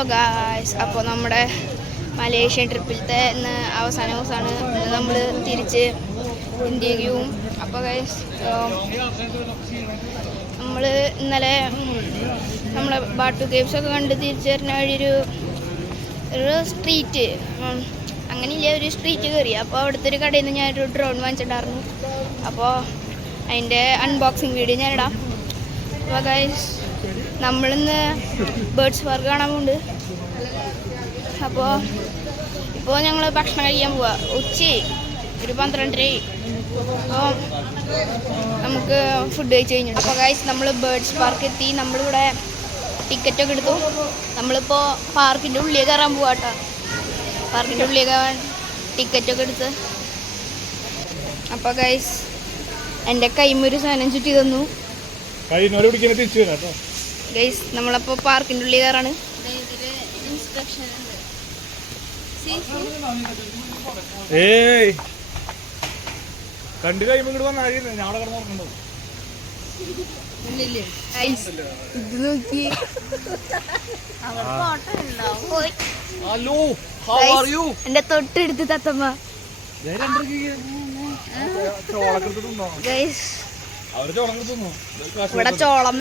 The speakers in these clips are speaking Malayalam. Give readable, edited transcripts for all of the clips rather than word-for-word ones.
ഹലോ ഗായ്സ്, അപ്പോൾ നമ്മുടെ മലേഷ്യൻ ട്രിപ്പിലത്തെ ഇന്ന് അവസാന ദിവസമാണ്. ഇന്ന് നമ്മൾ തിരിച്ച് ഇന്ത്യക്ക് പോവും. അപ്പോൾ ഗായ്സ്, നമ്മൾ ഇന്നലെ നമ്മളെ ബാട്ടു കേവ്സൊക്കെ കണ്ട് തിരിച്ചു വരുന്ന വഴി ഒരു സ്ട്രീറ്റ്, അങ്ങനെയില്ല, ഒരു സ്ട്രീറ്റ് കയറി. അപ്പോൾ അവിടുത്തെ ഒരു കടയിൽ നിന്ന് ഞാനൊരു ഡ്രോൺ വാങ്ങിച്ചിട്ടുണ്ടായിരുന്നു. അപ്പോൾ അതിൻ്റെ അൺബോക്സിങ് വീഡിയോ ഞാനിടാം. അപ്പോൾ ഗായ്സ്, നമ്മളിന്ന് ബേർഡ്സ് പാർക്ക് കാണാൻ പോകുന്നുണ്ട്. ഇപ്പോൾ ഞങ്ങൾ ഭക്ഷണം കഴിക്കാൻ പോവാ. ഉച്ചയായി, ഒരു 12:30. അപ്പോൾ നമുക്ക് ഫുഡ് കഴിച്ച് കഴിഞ്ഞിട്ട്. അപ്പോൾ ഗായ്സ്, നമ്മൾ ബേർഡ്സ് പാർക്ക് എത്തി. നമ്മളിവിടെ ടിക്കറ്റൊക്കെ എടുത്തു. നമ്മളിപ്പോൾ പാർക്കിൻ്റെ ഉള്ളിൽ കയറാൻ പോവാ കേട്ടോ. പാർക്കിൻ്റെ ഉള്ളിൽ കയറാൻ ടിക്കറ്റൊക്കെ എടുത്ത്. അപ്പോൾ ഗായ്സ്, എൻ്റെ കൈമൊരു സാധനം ചുറ്റി തന്നു. ഗൈസ്, നമ്മളപ്പോൾ പാർക്കിൻ്റെ ഉള്ളിൽ കയറാണ്. ഇത് നോക്കി, എന്റെ തൊട്ടെടുത്ത് തത്തമ്മ. ഗൈസ്, ഇവിടെ ചോളം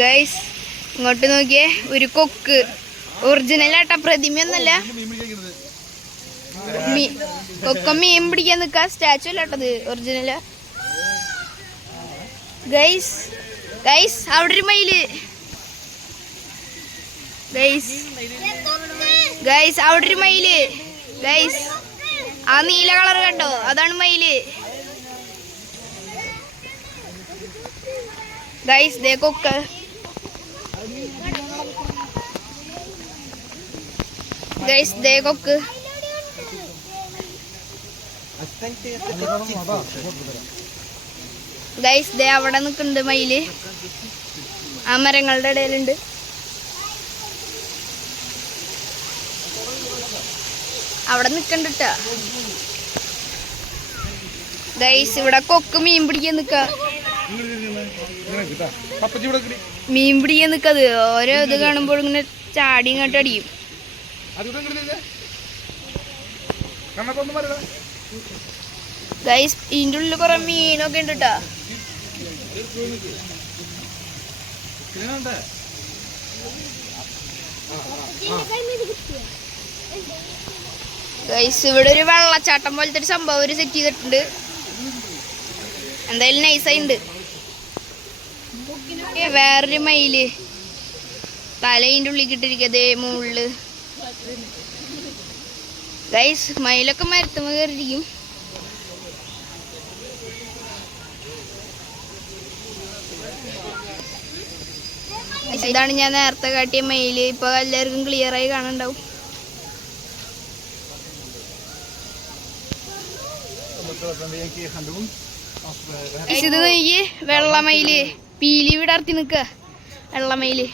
ഗൈസ്, ഇങ്ങോട്ട് നോക്കിയേ, ഒരു കൊക്ക്. ഒറിജിനൽ ആട്ടാ, പ്രതിമയൊന്നല്ല. കൊക്ക മീൻ പിടിക്കാൻ നിൽക്കാ, സ്റ്റാച്ചു അല്ലാട്ടത്, ഒറിജിനലാ. ഗൈസ് ഗൈസ്, അവിടെ ഒരു മയില്. ഗൈസ് അവിടെ ഒരു മയില്. ഗൈസ്, ആ നീല കളർ കണ്ടോ, അതാണ് മയില്. ഗൈസ്, ദേ കൊക്ക്. ഗൈസ്, ദേ കൊക്ക്. ഗൈസ്, ദേ അവിടെ നിൽക്കുന്നുണ്ട് മയില്, ആ മരങ്ങളുടെ ഇടയിലുണ്ട്. അവിടെ നിക്കണ്ടിട്ടാ. ഗൈസ്, ഇവിടെ കൊക്ക് മീൻ പിടിക്കാൻ നിക്ക. മീൻ പിടിക്കാൻ നിക്കത് ഓരോ ഇത് കാണുമ്പോൾ ഇങ്ങനെ ചാടി ഇങ്ങോട്ട് അടിക്കും. ഗൈസ്, ഇതിൻ്റെ ഉള്ളിൽ കുറെ മീനൊക്കെ ഉണ്ട് കേട്ടാ. ഗൈസ്, ഇവിടെ ഒരു വെള്ളച്ചാട്ടം പോലത്തെ ഒരു സംഭവം ഒരു സെറ്റ് ചെയ്തിട്ടുണ്ട്. എന്തായാലും നൈസായിണ്ട്. വേറൊരു മയില് തലേൻ്റെ ഉള്ളിൽ കിട്ടിരിക്കതേ മുകളില്. ഗൈസ്, മയിലൊക്കെ മരത്തുമ്മ കയറിയിരിക്കും. ഇതാണ് ഞാൻ നേരത്തെ കാട്ടിയ മയില്. ഇപ്പൊ എല്ലാവർക്കും ക്ലിയർ ആയി കാണണ്ടാവും. ഇത് നോക്കി, വെള്ളമയില് പീലി വിടർത്തി നിക്ക. വെള്ളമയില്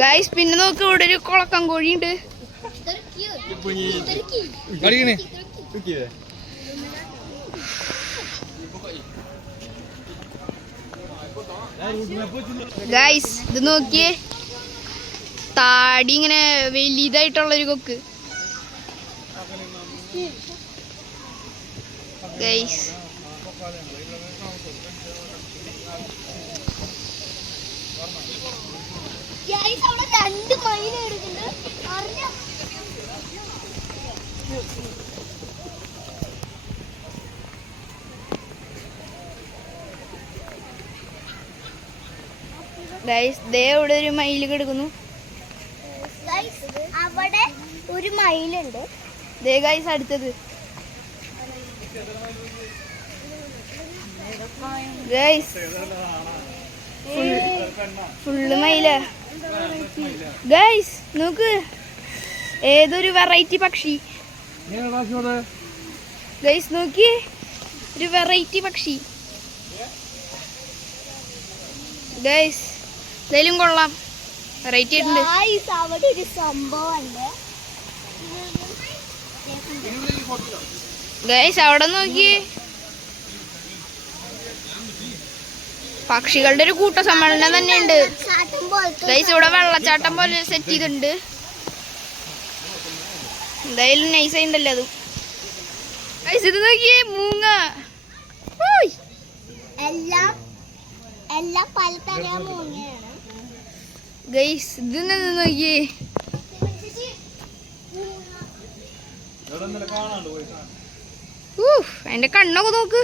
ഗൈസ്, പിന്നെ നോക്ക്, ഇവിടെ ഒരു കുളക്കം കോഴിയുണ്ട്. ഗൈസ്, ഇത് നോക്കിയേ, താടി ഇങ്ങനെ വലിയതായിട്ടുള്ളൊരു കൊക്ക്. ഗൈസ്, രണ്ട് മൈന എടുക്കുന്നുണ്ട്. ഗൈസ് ദേ അവിടെ ഒരു മയിൽ കിടക്കുന്നു. അവിടെ ഒരു മയിലുണ്ട്. ദേ ഗൈസ് അടുത്തത്. ഗൈസ് ഫുള്ള് മയില. ഗൈസ് നോക്ക്, ഏതൊരു വെറൈറ്റി പക്ഷി. ഗൈസ് നോക്കി, ഒരു വെറൈറ്റി പക്ഷി. ഗൈസ് എന്തായാലും കൊള്ളാം, വെറൈറ്റി ആയിട്ടുണ്ട്. അവിടെ ഒരു സംഭവമുണ്ട്. ഗൈസ് അവിടെ നോക്കി, പക്ഷികളുടെ ഒരു കൂട്ട സമ്മേളനം തന്നെയുണ്ട്. ഗൈസ് ഇവിടെ വെള്ളച്ചാട്ടം പോലെ സെറ്റ് ചെയ്തിട്ടുണ്ട്. എന്തായാലും നൈസായി ഉണ്ടല്ലോ അത്. ഗൈസ് ഇത് നോക്കിയേ, മൂങ്ങ. എല്ലാം പലതരം മൂങ്ങയാണ്. ഗൈസ് ഇത് നോക്കിയേ, അതിന്റെ കണ്ണൊക്കെ നോക്ക്.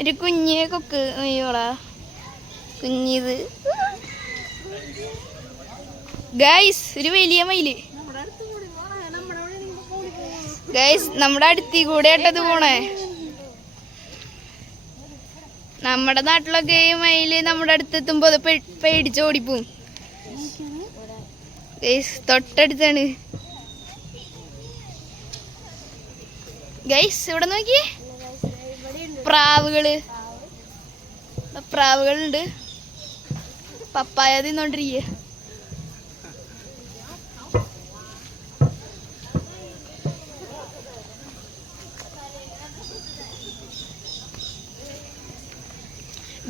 ഒരു കുഞ്ഞ് കൊക്ക് അയ്യോളാ, കുഞ്ഞിത്. ഗൈസ് ഒരു വലിയ മയില്. ഗൈസ് നമ്മുടെ അടുത്തീ കൂടെ ആട്ടത് പോണേ. നമ്മുടെ നാട്ടിലൊക്കെ ഈ മയില് നമ്മുടെ അടുത്തെത്തുമ്പോ അത് പേടിച്ചോടിപ്പോവും. ഗൈസ് തൊട്ടടുത്താണ്. ഗൈസ് ഇവിടെ നോക്കിയേ, പ്രാവുകളുണ്ട്. പപ്പായ തിന്നോണ്ടിരിക്കുക.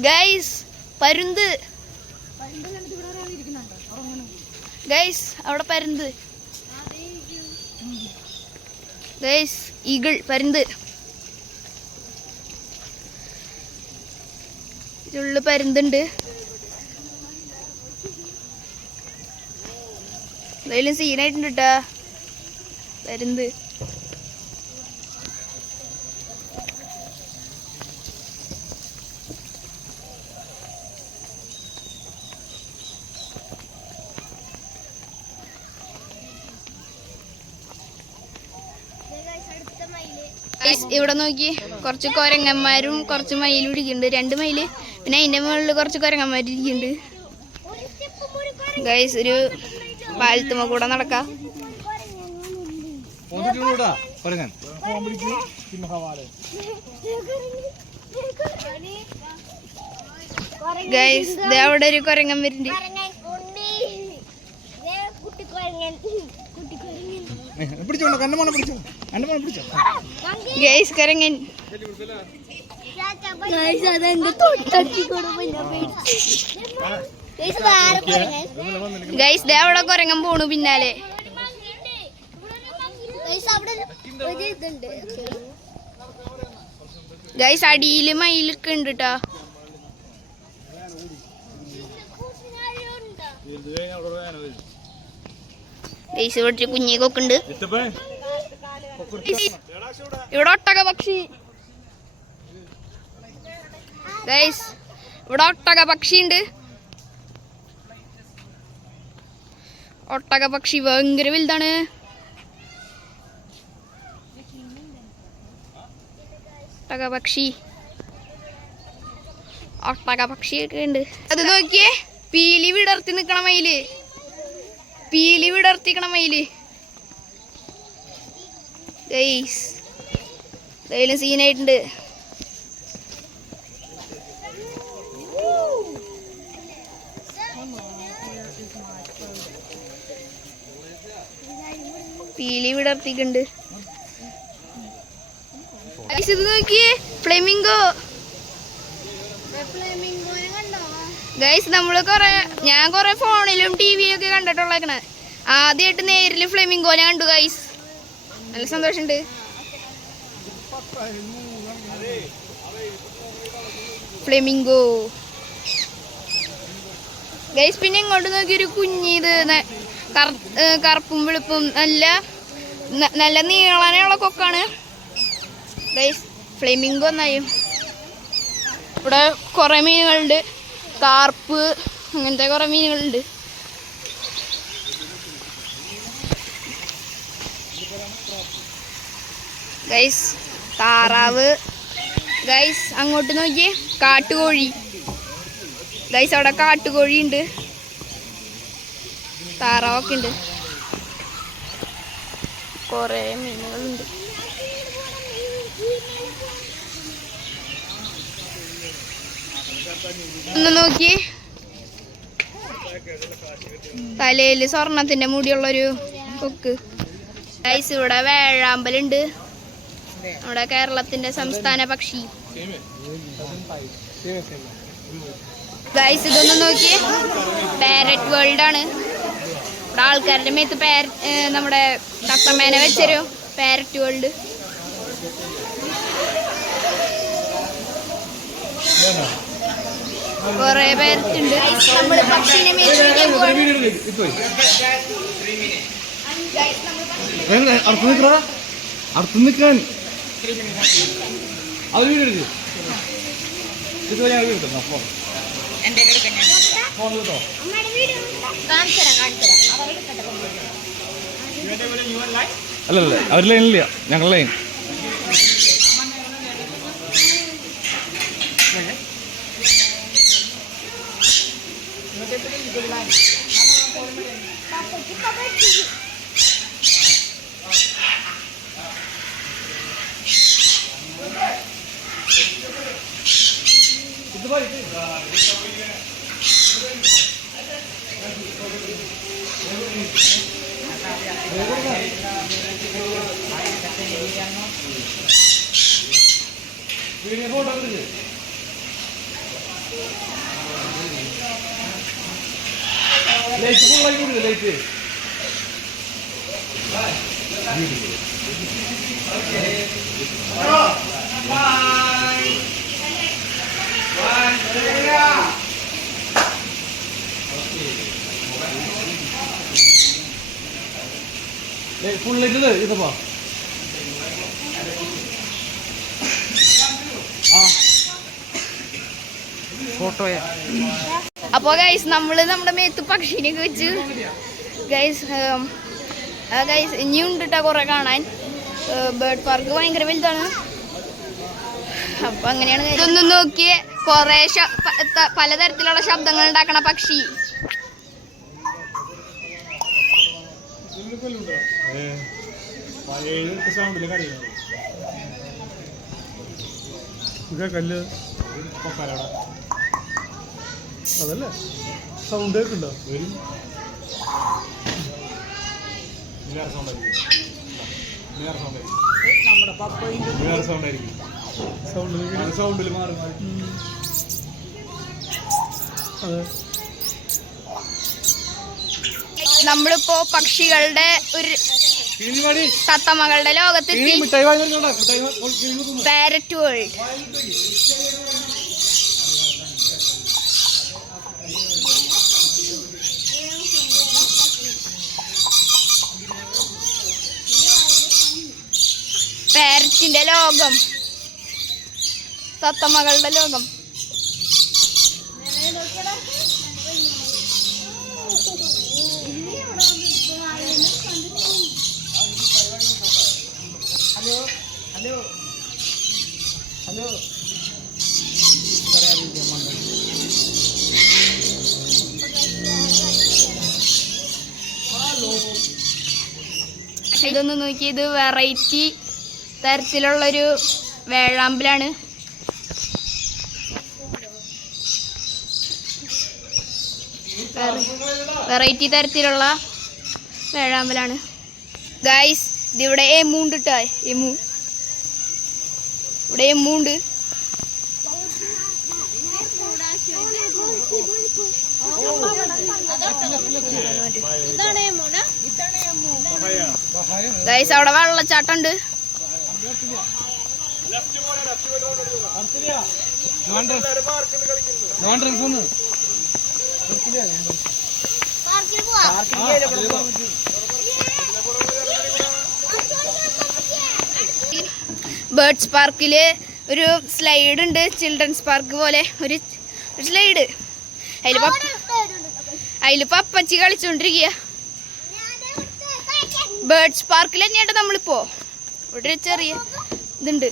ഗൈസ് പരുന്ത്. ഗൈസ് അവിടെ പരുന്ത്. ഗൈസ് ഈഗിൾ, പരുന്ത്. ഇതിലുള്ള പരുന്തുണ്ട്. എന്തായാലും സീനായിട്ടുണ്ട് കേട്ടാ പരുന്ത്. ഇവിടെ നോക്കി, കുറച്ച് കൊരങ്ങന്മാരും കുറച്ച് മയിലും ഇരിക്കുന്നുണ്ട്. 2 മയില്, പിന്നെ അതിന്റെ മുകളിൽ കുറച്ച് കൊരങ്ങന്മാർ ഇരിക്കുന്നുണ്ട്. ഗൈസ് ഒരു പാലത്തുമ്മ കൂടെ നടക്കാം. ഗൈസ് അവിടെ ഒരു കൊരങ്ങൻ വരുന്നുണ്ട്. ഗൈസ് കൊരങ്ങൻ. ഗൈസ് അവിടെ കൊരങ്ങൻ പോണു പിന്നാലെ. ഗൈസ് അടിയില് മയിലൊക്കെ ഉണ്ട് കേട്ടോ. ഗൈസ് ഇവിടെ കുഞ്ഞിക്കൊക്കെ ഉണ്ട്. ഇവിടെ ഒട്ടക പക്ഷി. ഗൈസ് ഇവിടെ ഒട്ടക പക്ഷി ഉണ്ട്. ഒട്ടക പക്ഷി ഭയങ്കര വലുതാണ്. ഒട്ടക പക്ഷിയൊക്കെ ഉണ്ട്. അത് നോക്കിയേ, പീലി വിടർത്തി നിക്കണ മയില്. ഗൈസ് എന്തായാലും സീനായിട്ടുണ്ട്. പീലി വിടർത്തിക്കുണ്ട്. ഇത് നോക്കിയേ, ഫ്ലെമിംഗോ. ഗൈസ് ഞാൻ കൊറേ ഫോണിലും ടിവിയിലൊക്കെ കണ്ടിട്ടുള്ളേക്കണ. ആദ്യമായിട്ട് നേരില് ഫ്ലെമിംഗോനെ കണ്ടു ഗൈസ്. നല്ല സന്തോഷമുണ്ട്. Flamingo guys. പിന്നെ ഇങ്ങോട്ട് നോക്കി ഒരു കുഞ്ഞിത് കറുപ്പും വെളുപ്പും നല്ല നീളനുള്ള കൊക്കാണ് ഗൈസ്. ഫ്ലെമിംഗോ എന്നായും ഇവിടെ കുറേ മീനുകളുണ്ട്. കാർപ്പ് അങ്ങനത്തെ കുറേ മീനുകളുണ്ട്. ഗൈസ് താറാവ്. ഗൈസ് അങ്ങോട്ട് നോക്കിയേ, കാട്ടുകോഴി. ഗൈസ് അവിടെ കാട്ടുകോഴി ഉണ്ട്, താറാവൊക്കെ ഉണ്ട്, കുറേ മീനുകളുണ്ട്. ഒന്ന് നോക്കി, തലയിൽ സ്വർണത്തിന്റെ മുടിയുള്ളൊരു കൊക്ക്. ഗൈസ് ഇവിടെ വേഴാമ്പലുണ്ട്, നമ്മുടെ കേരളത്തിന്റെ സംസ്ഥാന പക്ഷി. ഗൈസ് ഇതൊന്ന് നോക്കി, പാരറ്റ് വേൾഡ് ആണ്. ഇവിടെ ആൾക്കാരുടെ മേത്ത് നമ്മുടെ തത്തമ്മേനെ വെച്ചൊരു പാരറ്റ് വേൾഡ്. കൊറേ പാരറ്റ് ഉണ്ട്. നമ്മള് പക്ഷിനെ മേടിക്കാൻ അല്ലല്ല അവർ ലൈനില്ല, ഞങ്ങൾ ലൈൻ. Light ഫുള്ളാക്കി light. ഫുള്ളായിട്ട് ഇതപ്പാ. ഫോട്ടോയാ. അപ്പോൾ ഗൈസ് നമ്മുടെ മേത്ത് പക്ഷിനെയൊക്കെ വെച്ച് ഗൈസ് ഇനിയും ഉണ്ട് കുറേ കാണാൻ. ബേർഡ് പാർക്ക് ഭയങ്കര വലുതാണ്. അപ്പൊ അങ്ങനെയാണ്. ഇതൊന്നും നോക്കിയേ, കുറേ പലതരത്തിലുള്ള ശബ്ദങ്ങൾ ഉണ്ടാക്കണ പക്ഷി. അതല്ലേ സൗണ്ട് കേൾക്കുന്നുണ്ടോ? സൗണ്ടിൽ മാറി നമ്മളിപ്പോ പക്ഷികളുടെ ഒരു തത്തമ്മകളുടെ ലോകത്തെത്തി. Parrot world. പാരറ്റിന്റെ ലോകം, തത്തമ്മകളുടെ ലോകം. ഇതൊന്ന് നോക്കി, ഇത് വെറൈറ്റി തരത്തിലുള്ളൊരു വേഴാമ്പലാണ്. വെറൈറ്റി തരത്തിലുള്ള വേഴാമ്പലാണ് ഗൈസ്. ഇതിവിടെ എമ്മുണ്ട് കേട്ടോ, എമ്മു. ഇവിടെ എമ്മുണ്ട്. ഗൈസ് അവിടെ വെള്ളച്ചാട്ടം ഉണ്ട്. പാർക്കിൽ ബേർഡ്സ് പാർക്കില് ഒരു സ്ലൈഡ് ഉണ്ട്, ചിൽഡ്രൻസ് പാർക്ക് പോലെ ഒരു സ്ലൈഡ്. അതിലിപ്പോ അപ്പച്ചി കളിച്ചോണ്ടിരിക്കുക. ബേർഡ്സ് പാർക്കിൽ തന്നെയാണ് നമ്മളിപ്പോ. ഇവിടെ ഒരു ചെറിയ ഇതുണ്ട്.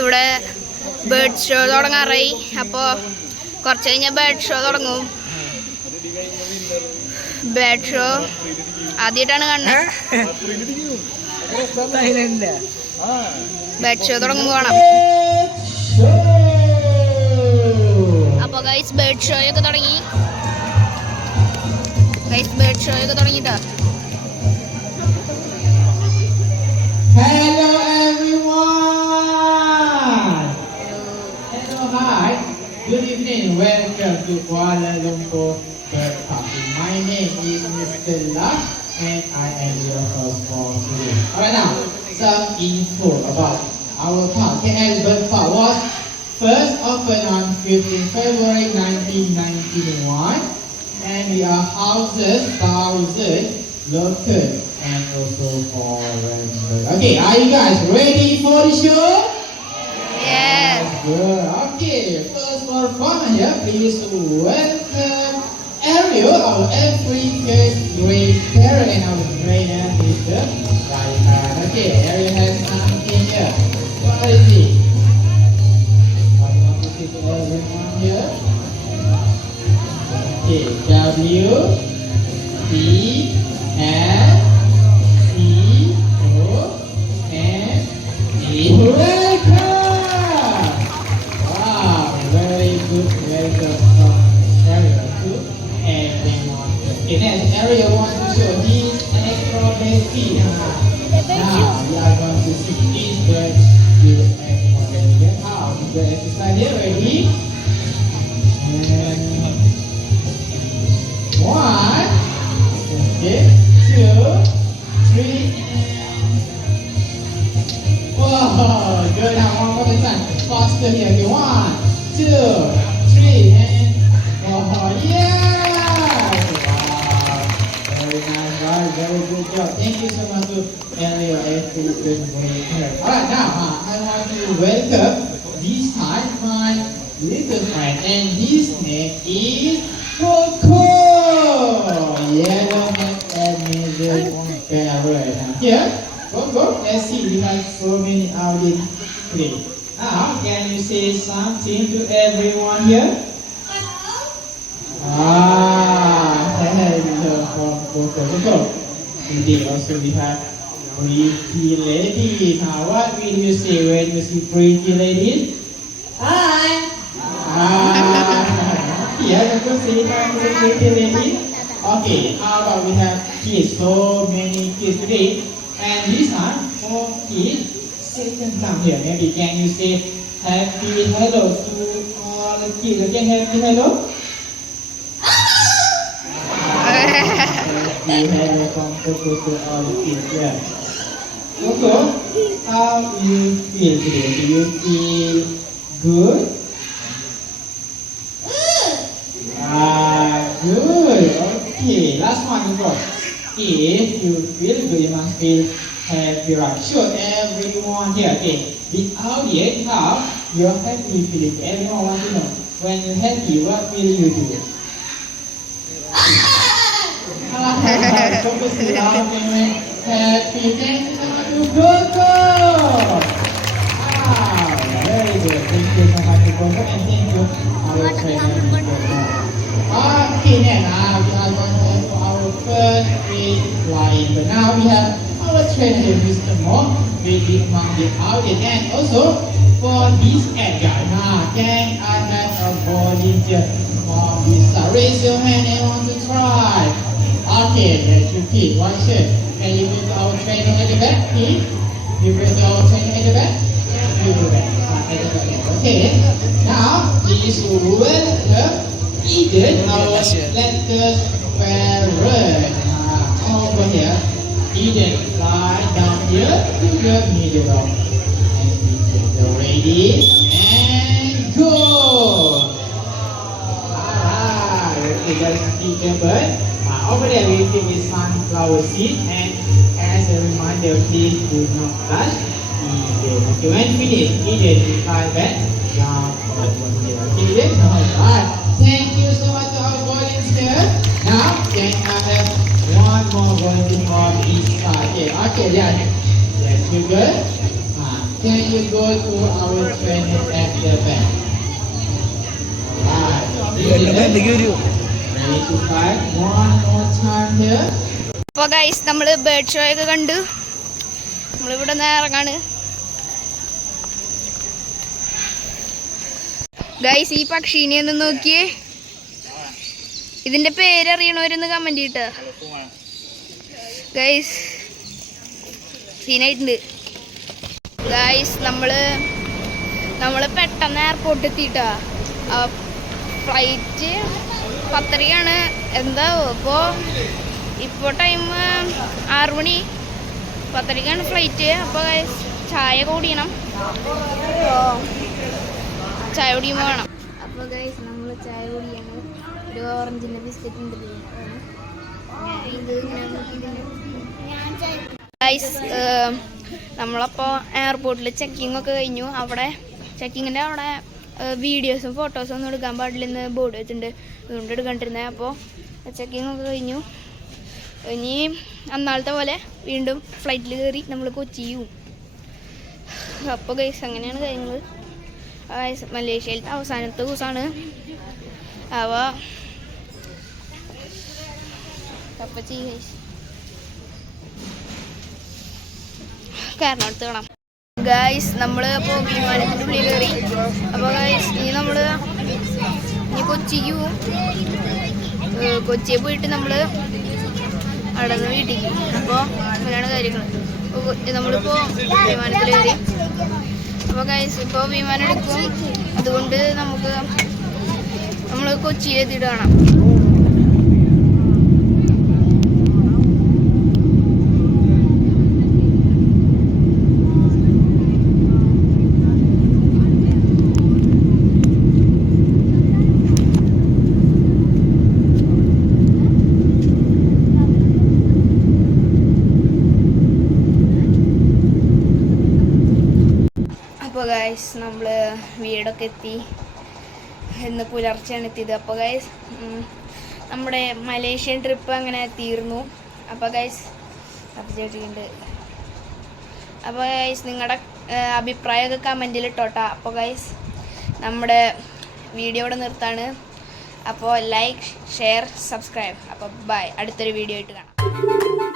ഇവിടെ ബേർഡ് ഷോ തുടങ്ങാറായി. അപ്പോൾ കുറച്ച് കഴിഞ്ഞാൽ ബേർഡ് ഷോ തുടങ്ങും. ബേർഡ് ഷോ ആദ്യമായിട്ടാണ് കാണുന്നത്. ബേർഡ് ഷോ തുടങ്ങുമ്പോൾ കാണാം. അപ്പോൾ ഗൈസ് ബേർഡ് ഷോയൊക്കെ തുടങ്ങി. Bird ഷോയൊക്കെ തുടങ്ങിട്ടാ. Hello everyone. Hello, hi. Good evening. Welcome to Kuala Lumpur Bird Park. My name is Mr. Luck and I am your host for today. Alright, now some info about our park. KL Bird Park was first opened on 15 February 1991 and we are houses 1,000 local and also foreign birds. Okay, are you guys ready for the show? Yes. Good. Okay, first performer here, please welcome Ariel, our African great parrot and our great teacher. Okay, Ariel has something here. What is it? What do you want to say to everyone here? Okay, W, T, F, C, O, N, E. Welcome! Wow, very good welcome from Ariel to everyone. Okay, next, Ariel wants to show his acrobacy. Now, we are going to see these birds do acrobacy. How? The exercise here, ready? And 1, okay, 2, 3, whoa, good. Now one more time, faster here. Okay, 1, 2, 3, and oh yeah! Wow, very nice, guys. Very good job. Thank you so much to Elio African great parrot. Alright, now I want to welcome this time my little friend, and his name is Coco. Yellow-head amazing parrot. Here, Coco. Let's see. We have so many audience today. Now, can you say something to everyone here? Hello from Coco. Today also we have pretty ladies. Now, what will you say when you see pretty ladies? Hi. Here, Coco say hi to the pretty ladies. Okay, how about we have kids? So many kids today. And this time, for kids, second time here. Maybe can you say happy hello to all the kids? Okay, happy hello. Happy hello from Coco to all the kids. Yeah. Coco, how do you feel today? Do you feel good? Good. Okay, last one you got. If you feel good, you must feel happy, right? Show everyone here. Okay, the audience, how you're happy feeling. Everyone wants to know. When you're happy, what will you do? Focus it out and when happy. Thank you so much to Coco. Wow, very good. Thank you so much to Coco and thank you our trainer. Okay, now we are going to have our first grade flying. But now we have our trainer, Mr. Mo, waiting among the audience. And also for this ad guy, can I have a volunteer from this side? Raise your hand and want to try. Okay, let's repeat. One shot. Can you go to our trainer at the back, please? You go to our trainer at the back. You go back. At the back. Okay. Now, please welcome Eden, our latest parrot. Over here. Eden, fly down here to the middle. And we ready and go. Alright, okay, that's Eden bird. Over there we see the sunflower seed, and as a reminder, please do not touch Eden. Okay, when finished, Eden will fly back down over here. Okay, Eden? Alright. Thank you so much to our volunteers. Now, can I have one more volunteer on each side? Okay, yeah. Yes, you good? Can you go to our trainer at the back? Alright. Ready to fly? One more time here. അപ്പോൾ ഗൈസ് നമ്മൾ ബേർഡ് ഷോ ഒക്കെ കണ്ടു. നമ്മളിവിടെ നിന്ന് ഇറങ്ങാണ്. ഗൈസ് ഈ പക്ഷീനെ ഒന്ന് നോക്കിയേ. ഇതിന്റെ പേരറിയണവരൊന്ന് കമന്റ് ചെയ്യട്ടെ ഗൈസ്. സീനായിട്ടുണ്ട് ഗൈസ്. നമ്മള് പെട്ടെന്ന് എയർപോർട്ട് എത്തിയിട്ടാ. ഫ്ലൈറ്റ് 10:30 എന്താ ഇപ്പോൾ ടൈം 6 മണി. 10:30 ഫ്ലൈറ്റ്. അപ്പോൾ ഗൈസ് ചായ കുടിക്കണം. ചായ കുടിയുമ്പോൾ വേണം. അപ്പോൾ ഗൈസ് നമ്മൾ ചായ കുടിയാണ്. ഒരു ഓറഞ്ചിൻ്റെ ബിസ്ക്കറ്റ് ഉണ്ട്. ഇത് ഗൈസ് നമ്മളപ്പോൾ എയർപോർട്ടിൽ ചെക്കിംഗ് ഒക്കെ കഴിഞ്ഞു. അവിടെ ചെക്കിങ്ങിൻ്റെ അവിടെ വീഡിയോസും ഫോട്ടോസും ഒന്നും എടുക്കാൻ പാടില്ലെന്ന് ബോർഡ് വെച്ചിട്ടുണ്ട്. അതുകൊണ്ട് എടുക്കണ്ടിരുന്നത്. അപ്പോൾ ചെക്കിംഗ് ഒക്കെ കഴിഞ്ഞു. ഇനി അന്നാളത്തെ പോലെ വീണ്ടും ഫ്ലൈറ്റിൽ കയറി നമ്മൾ കൊച്ചിയും. അപ്പോൾ ഗൈസ് അങ്ങനെയാണ് കഴിഞ്ഞത്. മലേഷ്യയിലത്തെ അവസാനത്തെ ദിവസമാണ്. കാരണം എടുത്ത് കാണാം ഗൈസ്. നമ്മൾ അപ്പോൾ വിമാനത്തിൻ്റെ ഉള്ളിൽ കയറി. അപ്പോൾ ഗൈസ് ഇനി കൊച്ചിക്ക് പോവും. കൊച്ചിയെ പോയിട്ട് നമ്മൾ അവിടെ നിന്ന് വീട്ടിലേക്ക്. അപ്പോൾ അങ്ങനെയാണ് കാര്യങ്ങൾ. നമ്മളിപ്പോൾ വിമാനത്തിൽ കയറി. അപ്പോൾ ഗൈസ് ഇപ്പോൾ വിമാനം എടുക്കും. അതുകൊണ്ട് നമ്മൾ കൊച്ചിയിൽ എത്തിയിട്ട് കാണാം. അപ്പോൾ ഗൈസ് നമ്മൾ വീടൊക്കെ എത്തി. ഇന്ന് പുലർച്ചെയാണ് എത്തിയത്. അപ്പോൾ ഗൈസ് നമ്മുടെ മലേഷ്യൻ ട്രിപ്പ് അങ്ങനെ തീർന്നു. അപ്പോൾ ഗൈസ് ചേട്ടിയുണ്ട്. അപ്പോൾ ഗൈസ് നിങ്ങളുടെ അഭിപ്രായമൊക്കെ കമൻറ്റിൽ ഇട്ടോട്ടാ. അപ്പോൾ ഗൈസ് നമ്മുടെ വീഡിയോ ഇവിടെ നിർത്താണ്. അപ്പോൾ ലൈക്ക്, ഷെയർ, സബ്സ്ക്രൈബ്. അപ്പോൾ ബൈ. അടുത്തൊരു വീഡിയോ ആയിട്ട് കാണാം.